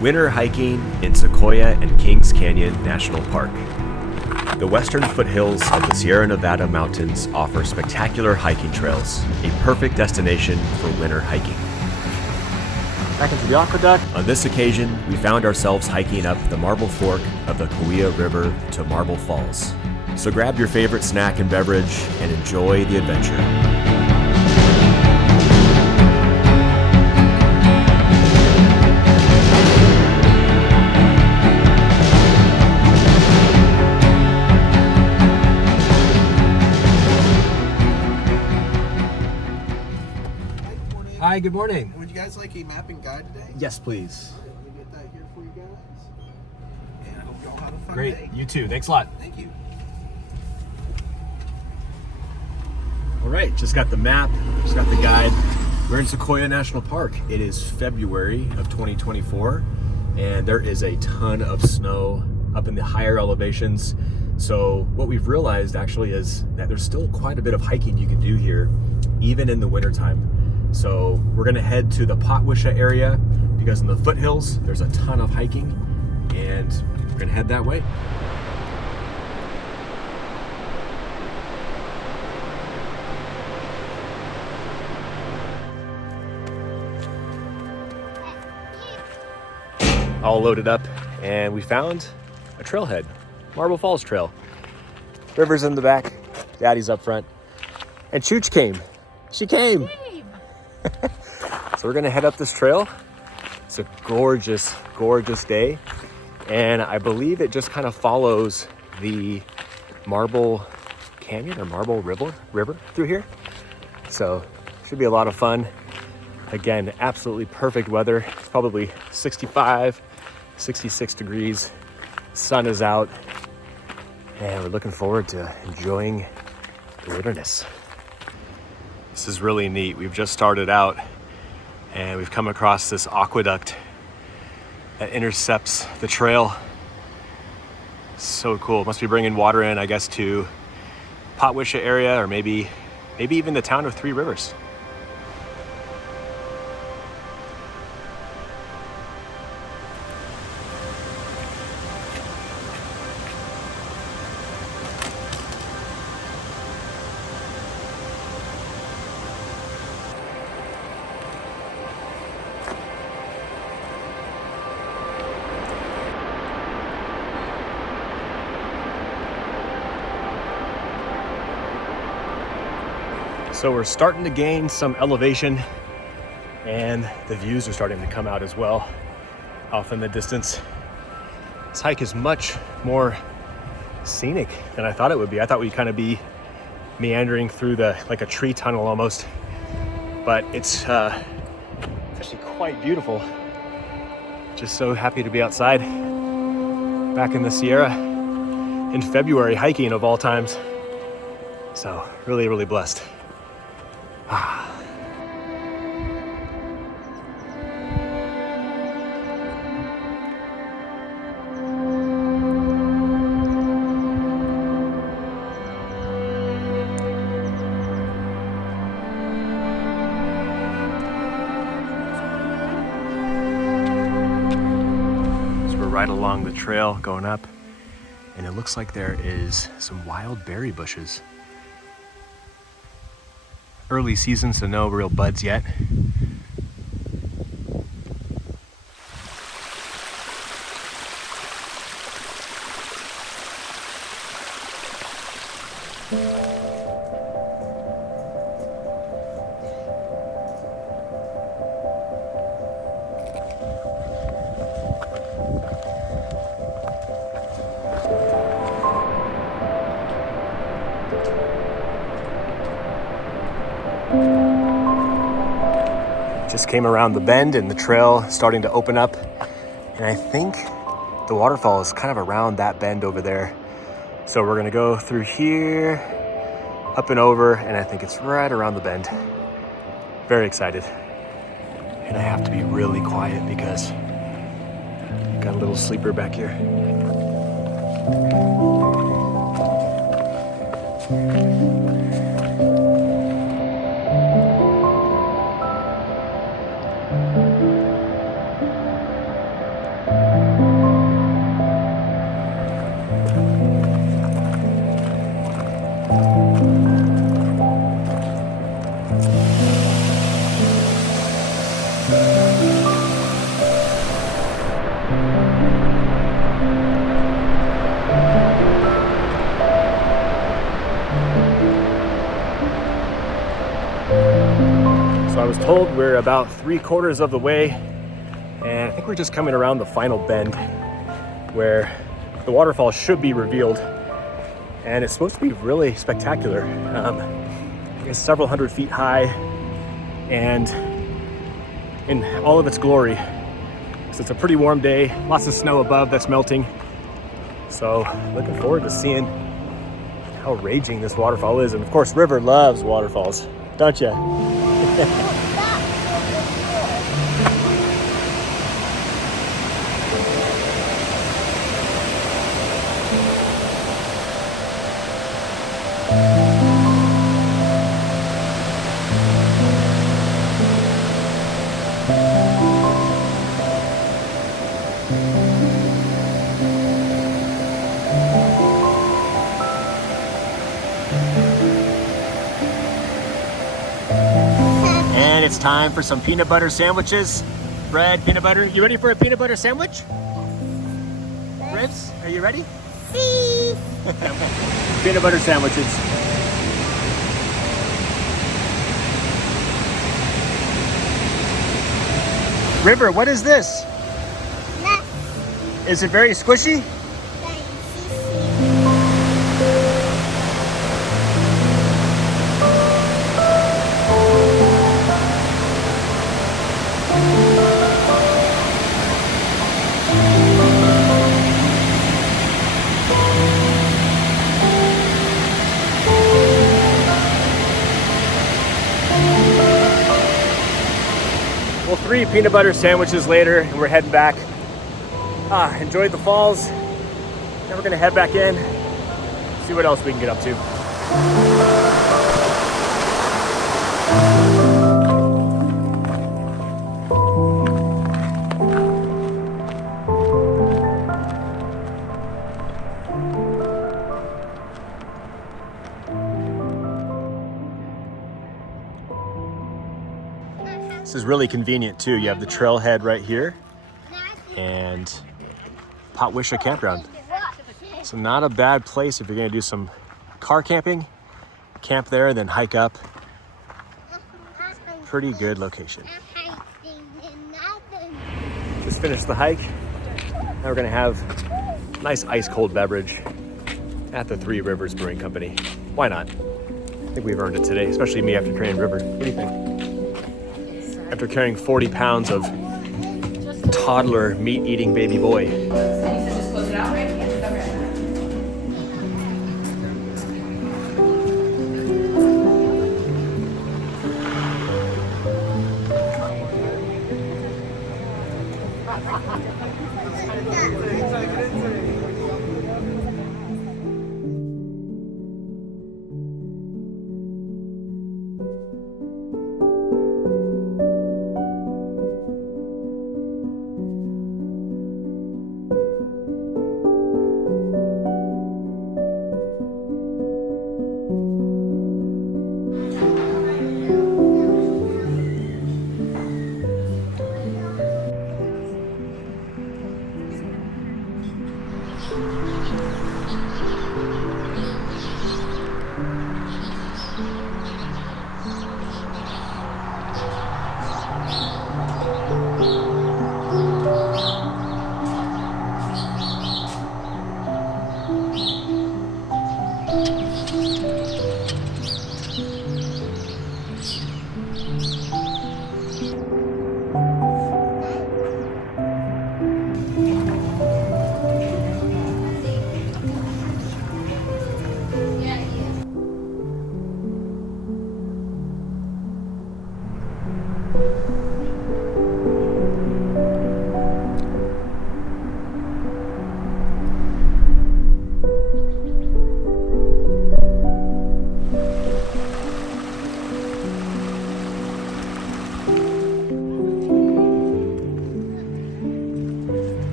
Winter hiking in Sequoia and Kings Canyon National Park. The western foothills of the Sierra Nevada mountains offer spectacular hiking trails, a perfect destination for winter hiking. Back into the aqueduct. On this occasion, we found ourselves hiking up the Marble Fork of the Sequoia River to Marble Falls. So grab your favorite snack and beverage and enjoy the adventure. Hi, good morning. Would you guys like a mapping guide today? Yes, please. Let me get that here for you guys. And I hope you all have a fun Great. day. You too. Thanks a lot. Thank you. All right, just got the map, just got the guide. We're in Sequoia National Park. It is February of 2024, and there is a ton of snow up in the higher elevations. So what we've realized actually is that there's still quite a bit of hiking you can do here, even in the wintertime. So we're gonna head to the Potwisha area because in the foothills, there's a ton of hiking, and we're gonna head that way. All loaded up, and we found a trailhead, Marble Falls Trail. River's in the back, Daddy's up front, and Chooch came. She came. So we're gonna head up this trail. It's a gorgeous, gorgeous day, and I believe it just kind of follows the Marble Canyon or Marble River through here. So should be a lot of fun. Again, absolutely perfect weather. Probably 65, 66 degrees. Sun is out, and we're looking forward to enjoying the wilderness. This is really neat. We've just started out, and we've come across this aqueduct that intercepts the trail. So cool. Must be bringing water in, I guess, to Potwisha area, or maybe even the town of Three Rivers. So we're starting to gain some elevation, and the views are starting to come out as well off in the distance. This hike is much more scenic than I thought it would be. I thought we'd kind of be meandering through like a tree tunnel almost, but it's actually quite beautiful. Just so happy to be outside back in the Sierra in February, hiking of all times. So really, really blessed. Right along the trail going up, and it looks like there is some wild berry bushes. Early season, so no real buds yet. Just came around the bend and the trail starting to open up, and I think the waterfall is kind of around that bend over there. So we're gonna go through here, up and over, and I think it's right around the bend. Very excited. And I have to be really quiet because I've got a little sleeper back here. told, we're about 3/4 of the way, and I think we're just coming around the final bend where the waterfall should be revealed, and it's supposed to be really spectacular. It's several hundred feet high and in all of its glory. So it's a pretty warm day, lots of snow above that's melting. So looking forward to seeing how raging this waterfall is. And of course, River loves waterfalls, don't you? And it's time for some peanut butter sandwiches. Bread, peanut butter. You ready for a peanut butter sandwich? Ribs, are you ready? Peanut butter sandwiches. River, what is this? Is it very squishy? Well, 3 peanut butter sandwiches later, and we're heading back. Enjoyed the falls. Now we're gonna head back in, see what else we can get up to. This is really convenient too. You have the trailhead right here and Potwisha Campground. So not a bad place if you're gonna do some car camping. Camp there, then hike up. Pretty good location. Just finished the hike. Now we're gonna have a nice ice cold beverage at the Three Rivers Brewing Company. Why not? I think we've earned it today, especially me after carrying River. What do you think? After carrying 40 pounds of toddler meat-eating baby boy. Just close it out, right?